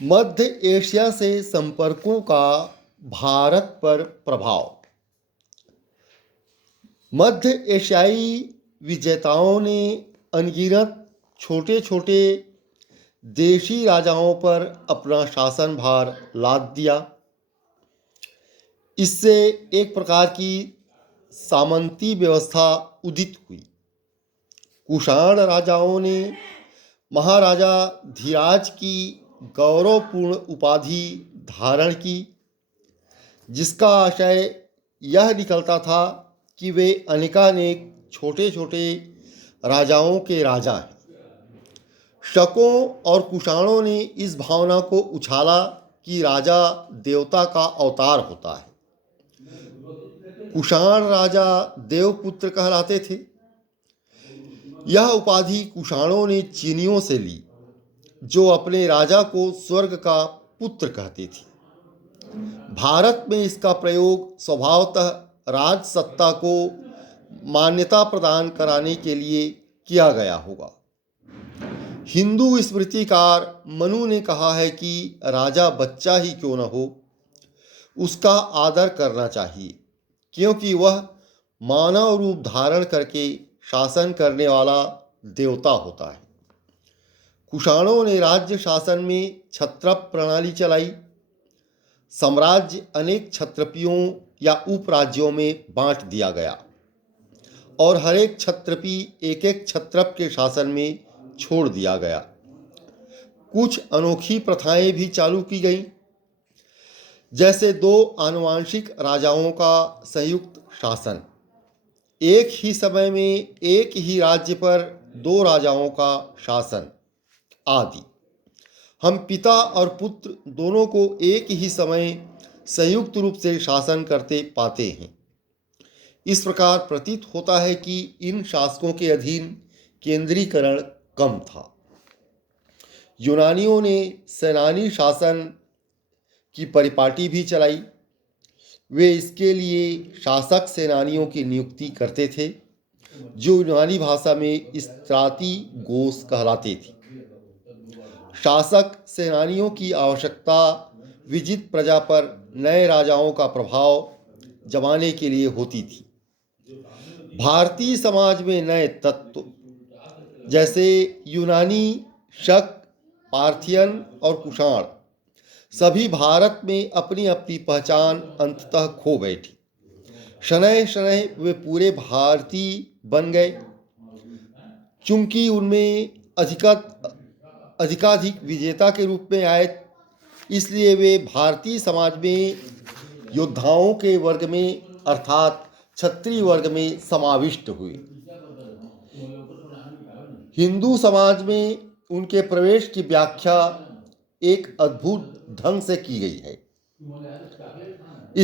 मध्य Asia से संपर्कों का भारत पर प्रभाव। मध्य एशियाई विजेताओं ने अनगिनत छोटे छोटे देशी राजाओं पर अपना शासन भार लाद दिया। इससे एक प्रकार की सामंती व्यवस्था उदित हुई। कुषाण राजाओं ने महाराजा धीराज की गौरवपूर्ण उपाधि धारण की, जिसका आशय यह निकलता था कि वे अनेकानेक छोटे छोटे राजाओं के राजा हैं। शकों और कुषाणों ने इस भावना को उछाला कि राजा देवता का अवतार होता है। कुषाण राजा देवपुत्र कहलाते थे। यह उपाधि कुषाणों ने चीनियों से ली, जो अपने राजा को स्वर्ग का पुत्र कहते थे। भारत में इसका प्रयोग स्वभावतः राज सत्ता को मान्यता प्रदान कराने के लिए किया गया होगा। हिंदू स्मृतिकार मनु ने कहा है कि राजा बच्चा ही क्यों न हो, उसका आदर करना चाहिए, क्योंकि वह मानव रूप धारण करके शासन करने वाला देवता होता है। कुषाणों ने राज्य शासन में क्षत्रप प्रणाली चलाई। साम्राज्य अनेक क्षत्रपियों या उपराज्यों में बांट दिया गया और हर एक क्षत्रपी एक एक क्षत्रप के शासन में छोड़ दिया गया। कुछ अनोखी प्रथाएं भी चालू की गईं, जैसे दो आनुवंशिक राजाओं का संयुक्त शासन, एक ही समय में एक ही राज्य पर दो राजाओं का शासन आदि। हम पिता और पुत्र दोनों को एक ही समय संयुक्त रूप से शासन करते पाते हैं। इस प्रकार प्रतीत होता है कि इन शासकों के अधीन केंद्रीकरण कम था। यूनानियों ने सेनानी शासन की परिपाटी भी चलाई। वे इसके लिए शासक सेनानियों की नियुक्ति करते थे, जो यूनानी भाषा में स्त्रातिगोस कहलाते थे। शासक सेनानियों की आवश्यकता विजित प्रजा पर नए राजाओं का प्रभाव जमाने के लिए होती थी। भारतीय समाज में नए तत्व जैसे यूनानी, शक, पार्थियन और कुषाण सभी भारत में अपनी अपनी पहचान अंततः खो बैठी। शनैः शनैः वे पूरे भारतीय बन गए। चूंकि उनमें अधिकाधिक विजेता के रूप में आए, इसलिए वे भारतीय समाज में योद्धाओं के वर्ग में अर्थात क्षत्रिय वर्ग में समाविष्ट हुए। हिंदू समाज में उनके प्रवेश की व्याख्या एक अद्भुत ढंग से की गई है।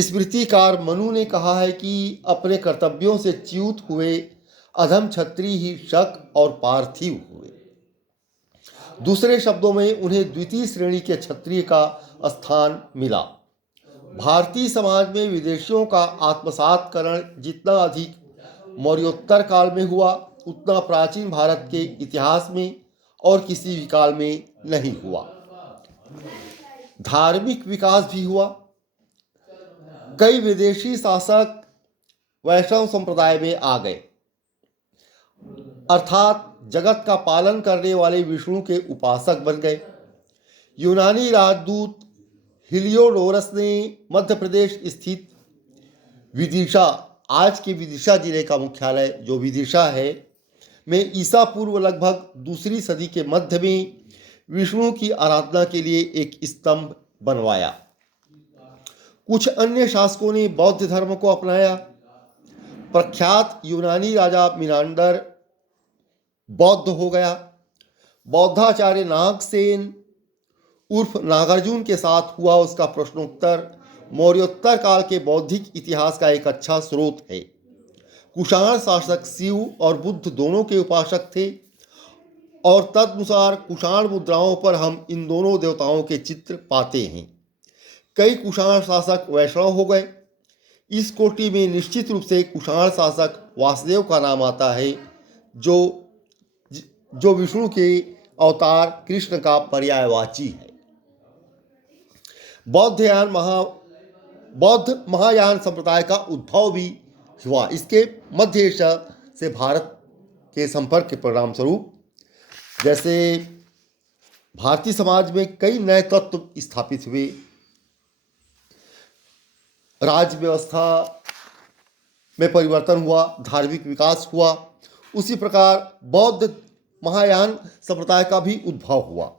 स्मृतिकार मनु ने कहा है कि अपने कर्तव्यों से च्युत हुए अधम क्षत्रिय ही शक और पार्थिव हुए। दूसरे शब्दों में उन्हें द्वितीय श्रेणी के क्षत्रिय का स्थान मिला। भारतीय समाज में विदेशियों का आत्मसातकरण जितना अधिक मौर्योत्तर काल में हुआ, उतना प्राचीन भारत के इतिहास में और किसी भी काल में नहीं हुआ। धार्मिक विकास भी हुआ। कई विदेशी शासक वैष्णव संप्रदाय में आ गए, अर्थात जगत का पालन करने वाले विष्णु के उपासक बन गए। यूनानी राजदूत हिलियोडोरस ने मध्य प्रदेश स्थित विदिशा, आज के विदिशा जिले का मुख्यालय जो विदिशा है, में ईसा पूर्व लगभग दूसरी सदी के मध्य में विष्णु की आराधना के लिए एक स्तंभ बनवाया। कुछ अन्य शासकों ने बौद्ध धर्म को अपनाया। प्रख्यात यूनानी राजा मिनांडर बौद्ध हो गया। बौद्धाचार्य नागसेन उर्फ नागार्जुन के साथ हुआ उसका प्रश्नोत्तर मौर्योत्तर काल के बौद्धिक इतिहास का एक अच्छा स्रोत है। कुषाण शासक शिव और बुद्ध दोनों के उपासक थे और तदनुसार कुषाण मुद्राओं पर हम इन दोनों देवताओं के चित्र पाते हैं। कई कुषाण शासक वैष्णव हो गए। इस कोटि में निश्चित रूप से कुषाण शासक वासुदेव का नाम आता है, जो विष्णु के अवतार कृष्ण का पर्यायवाची है। बौद्ध महायान संप्रदाय का उद्भव भी हुआ। इसके मध्य एशिया से भारत के संपर्क के परिणाम स्वरूप जैसे भारतीय समाज में कई नए तत्व स्थापित हुए, राज्य व्यवस्था में परिवर्तन हुआ, धार्मिक विकास हुआ, उसी प्रकार बौद्ध महायान संप्रदाय का भी उद्भव हुआ।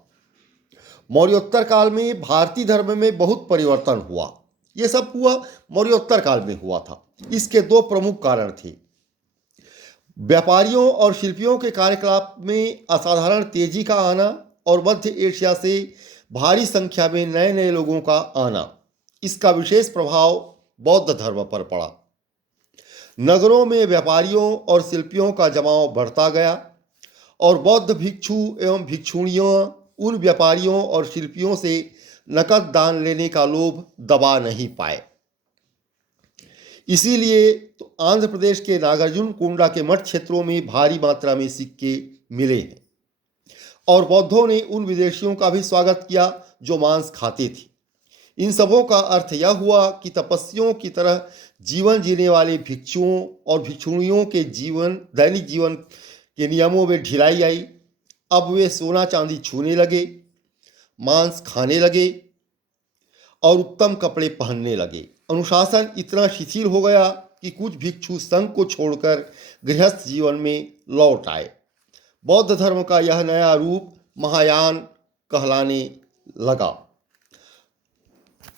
मौर्योत्तर काल में भारतीय धर्म में बहुत परिवर्तन हुआ। ये सब हुआ मौर्योत्तर काल में हुआ था। इसके दो प्रमुख कारण थे। व्यापारियों और शिल्पियों के कार्यकलाप में असाधारण तेजी का आना और मध्य एशिया से भारी संख्या में नए नए लोगों का आना। इसका विशेष प्रभाव बौद्ध धर्म पर पड़ा। नगरों में व्यापारियों और शिल्पियों का जमाव बढ़ता गया और बौद्ध भिक्षु एवं भिक्षुणियों उन व्यापारियों और शिल्पियों से नकद दान लेने का लोभ दबा नहीं पाए। इसीलिए तो आंध्र प्रदेश के नागार्जुन कोंडा के मठ क्षेत्रों में भारी मात्रा में सिक्के मिले हैं और बौद्धों ने उन विदेशियों का भी स्वागत किया जो मांस खाते थे। इन सबों का अर्थ यह हुआ कि तपस्वियों की तरह जीवन जीने वाले भिक्षुओं और भिक्षुणियों के दैनिक जीवन के नियमों में ढिलाई आई। अब वे सोना चांदी छूने लगे, मांस खाने लगे और उत्तम कपड़े पहनने लगे। अनुशासन इतना शिथिल हो गया कि कुछ भिक्षु संघ को छोड़कर गृहस्थ जीवन में लौट आए। बौद्ध धर्म का यह नया रूप महायान कहलाने लगा।